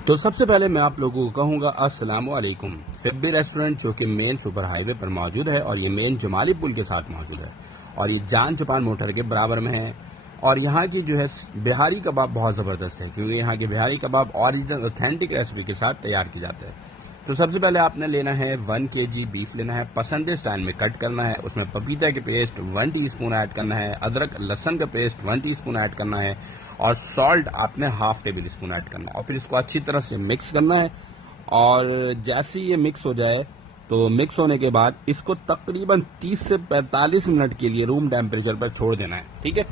तो सबसे पहले मैं आप लोगों को कहूँगा अस्सलाम वालेकुम। फिब्बी रेस्टोरेंट जो कि मेन सुपर हाईवे पर मौजूद है और ये मेन जुमाली पुल के साथ मौजूद है और ये जान चपान मोटर के बराबर में है। और यहाँ की जो है बिहारी कबाब बहुत ज़बरदस्त है क्योंकि यहाँ के बिहारी कबाब ओरिजिनल ऑथेंटिक रेसिपी के साथ तैयार किए जाते हैं। तो सबसे पहले आपने लेना है 1 kg बीफ लेना है, पसंद स्टाइल में कट करना है। उसमें पपीता के पेस्ट 1 टीस्पून ऐड करना है, अदरक लहसन का पेस्ट 1 टीस्पून ऐड करना है और सॉल्ट आपने हाफ टेबल स्पून ऐड करना है और फिर इसको अच्छी तरह से मिक्स करना है। और जैसे ये मिक्स हो जाए तो मिक्स होने के बाद इसको तकरीबन 30 से 45 मिनट के लिए रूम टेम्परेचर पर छोड़ देना है। ठीक है।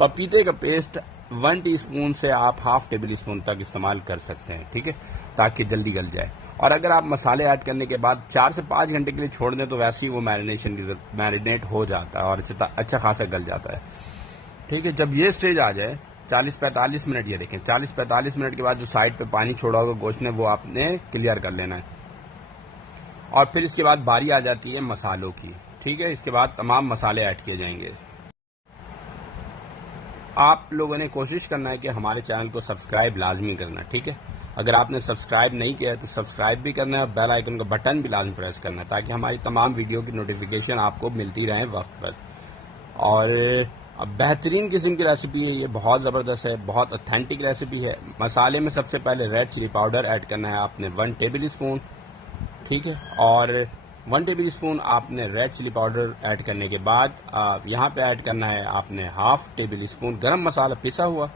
पपीते का पेस्ट 1 टीस्पून से आप हाफ टेबल स्पून तक इस्तेमाल कर सकते हैं। ठीक है, ताकि जल्दी गल जाए। और अगर आप मसाले ऐड करने के बाद 4 से 5 घंटे के लिए छोड़ दें तो वैसे ही वो मैरिनेट हो जाता है और अच्छा खासा गल जाता है। ठीक है, जब ये स्टेज आ जाए 40-45 मिनट, ये देखें 40-45 मिनट के बाद जो साइड पे पानी छोड़ा होगा गोश्त ने वो आपने क्लियर कर लेना है। और फिर इसके बाद बारी आ जाती है मसालों की। ठीक है, इसके बाद तमाम मसाले ऐड किए जाएंगे। आप लोगों ने कोशिश करना है कि हमारे चैनल को सब्सक्राइब लाजमी करना। ठीक है, अगर आपने सब्सक्राइब नहीं किया तो सब्सक्राइब भी करना है और बेल आइकन का बटन भी लाजमी प्रेस करना है ताकि हमारी तमाम वीडियो की नोटिफिकेशन आपको मिलती रहे वक्त पर। और अब बेहतरीन किस्म की रेसिपी है, ये बहुत ज़बरदस्त है, बहुत ऑथेंटिक रेसिपी है। मसाले में सबसे पहले रेड चिली पाउडर ऐड करना है आपने 1 टेबल स्पून। ठीक है, और 1 टेबल स्पून आपने रेड चिली पाउडर ऐड करने के बाद यहाँ पे ऐड करना है आपने हाफ टेबल स्पून गरम मसाला पिसा हुआ।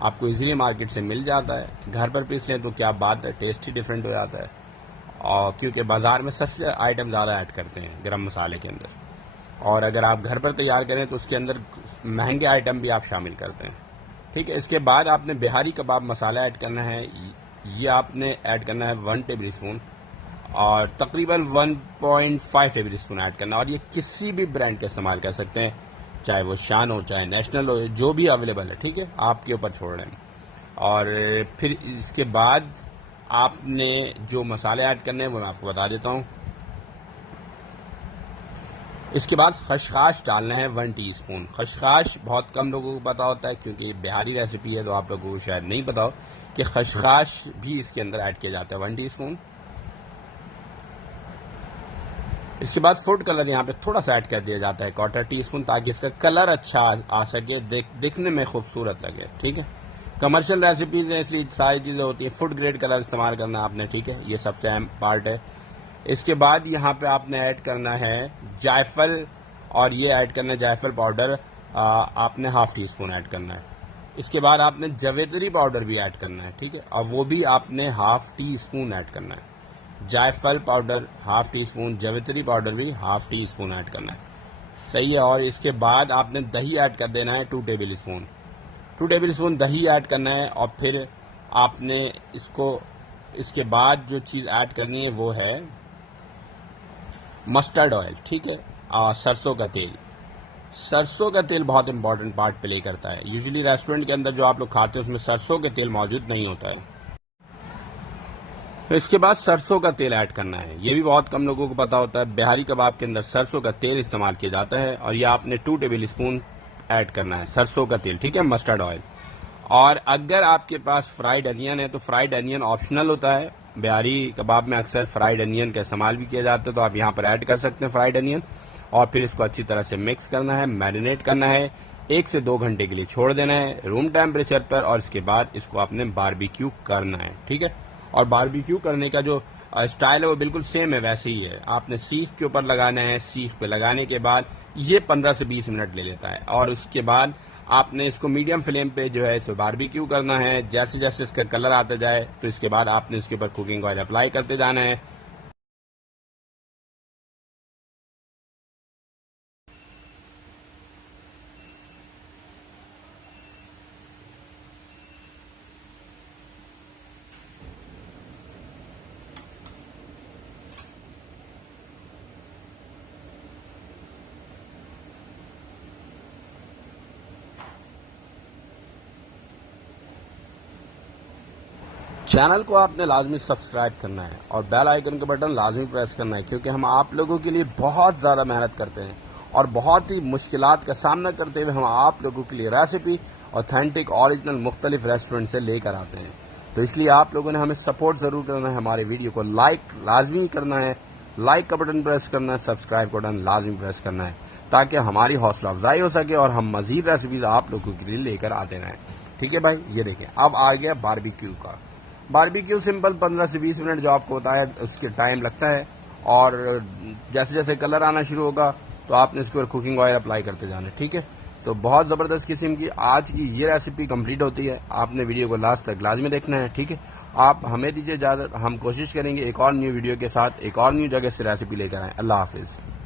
आपको इजीली मार्केट से मिल जाता है, घर पर पीस लें तो क्या बात है, टेस्ट ही डिफरेंट हो जाता है। और क्योंकि बाज़ार में सस्ते आइटम ज़्यादा ऐड करते हैं गरम मसाले के अंदर, और अगर आप घर पर तैयार करें तो उसके अंदर महंगे आइटम भी आप शामिल करते हैं। ठीक है, इसके बाद आपने बिहारी कबाब मसाला ऐड करना है, ये आपने ऐड करना है 1 टेबल स्पून और तकरीबन 1.5 टेबल स्पून ऐड करना है। और ये किसी भी ब्रांड का इस्तेमाल कर सकते हैं, चाहे वो शान हो चाहे नेशनल हो, जो भी अवेलेबल है। ठीक है, आपके ऊपर छोड़ रहे हैं। और फिर इसके बाद आपने जो मसाले ऐड करने हैं वो मैं आपको बता देता हूँ। इसके बाद खशखाश डालना है 1 टीस्पून। खशखाश बहुत कम लोगों को पता होता है क्योंकि बिहारी रेसिपी है, तो आप लोगों को शायद नहीं पता हो कि खशखाश भी इसके अंदर ऐड किया जाता है 1 टीस्पून। इसके बाद फूड कलर यहाँ पे थोड़ा सा ऐड कर दिया जाता है 1/4 टीस्पून ताकि इसका कलर अच्छा आ सके, दिखने में खूबसूरत लगे। ठीक है, कमर्शियल रेसिपीज हैं इसलिए सारी चीज़ें होती हैं, फूड ग्रेड कलर इस्तेमाल करना है आपने। ठीक है, ये सबसे अहम पार्ट है। इसके बाद यहाँ पे आपने ऐड करना है जायफल, और ये ऐड करना है जायफल पाउडर, आपने हाफ टीस्पून ऐड करना है। इसके बाद आपने जवेत्री पाउडर भी ऐड करना है। ठीक है, और वो भी आपने हाफ टीस्पून ऐड करना है। जायफल पाउडर हाफ टीस्पून, जवेत्री पाउडर भी हाफ टीस्पून ऐड करना है। सही है। और इसके बाद आपने दही ऐड कर देना है 2 टेबल स्पून। 2 टेबल स्पून दही ऐड करना है। और फिर आपने इसके बाद जो चीज़ ऐड करनी है वो है मस्टर्ड ऑयल। ठीक है, सरसों का तेल। सरसों का तेल बहुत इंपॉर्टेंट पार्ट प्ले करता है। यूजुअली रेस्टोरेंट के अंदर जो आप लोग खाते हैं उसमें सरसों का तेल मौजूद नहीं होता है। इसके बाद सरसों का तेल ऐड करना है, ये भी बहुत कम लोगों को पता होता है। बिहारी कबाब के अंदर सरसों का तेल इस्तेमाल किया जाता है और ये आपने 2 टेबल स्पून ऐड करना है सरसों का तेल। ठीक है, मस्टर्ड ऑयल। और अगर आपके पास फ्राइड अनियन है तो फ्राइड अनियन ऑप्शनल होता है, बिहारी कबाब में अक्सर फ्राइड अनियन का इस्तेमाल भी किया जाता है, तो आप यहाँ पर ऐड कर सकते हैं फ्राइड अनियन। और फिर इसको अच्छी तरह से मिक्स करना है, मैरिनेट करना है, 1 से 2 घंटे के लिए छोड़ देना है रूम टेम्परेचर पर। और इसके बाद इसको आपने बारबेक्यू करना है। ठीक है, और बारबेक्यू करने का जो स्टाइल है वो बिल्कुल सेम है, वैसे ही है। आपने सीख के ऊपर लगाना है, सीख पे लगाने के बाद ये 15 से 20 मिनट ले लेता है। और उसके बाद आपने इसको मीडियम फ्लेम पे जो है इसे बारबेक्यू करना है। जैसे जैसे इसका कलर आता जाए तो इसके बाद आपने इसके ऊपर कुकिंग ऑयल अप्लाई करते जाना है। चैनल को आपने लाजमी सब्सक्राइब करना है और बेल आइकन का बटन लाजमी प्रेस करना है क्योंकि हम आप लोगों के लिए बहुत ज़्यादा मेहनत करते हैं और बहुत ही मुश्किलात का सामना करते हुए हम आप लोगों के लिए रेसिपी ऑथेंटिक ओरिजिनल मुख्तलिफ रेस्टोरेंट से लेकर आते हैं। तो इसलिए आप लोगों ने हमें सपोर्ट ज़रूर करना है, हमारे वीडियो को लाइक लाजमी करना है, लाइक का बटन प्रेस करना है, सब्सक्राइब का बटन लाजमी प्रेस करना है, ताकि हमारी हौसला अफजाई हो सके और हम मजीद रेसिपीज आप लोगों के लिए लेकर आते रहें। ठीक है भाई, ये देखें अब आ गया बारबेक्यू का। बारबेक्यू सिंपल 15 से 20 मिनट जो आपको होता है उसके टाइम लगता है, और जैसे जैसे कलर आना शुरू होगा तो आपने इसके ऊपर कुकिंग ऑयल अप्लाई करते जाना। ठीक है, तो बहुत ज़बरदस्त किस्म की आज की ये रेसिपी कंप्लीट होती है। आपने वीडियो को लास्ट तक लाजमी देखना है। ठीक है, आप हमें दीजिए इजाज़त, हम कोशिश करेंगे एक और न्यू वीडियो के साथ एक और न्यू जगह से रेसिपी लेकर आएँ। अल्लाह हाफिज़।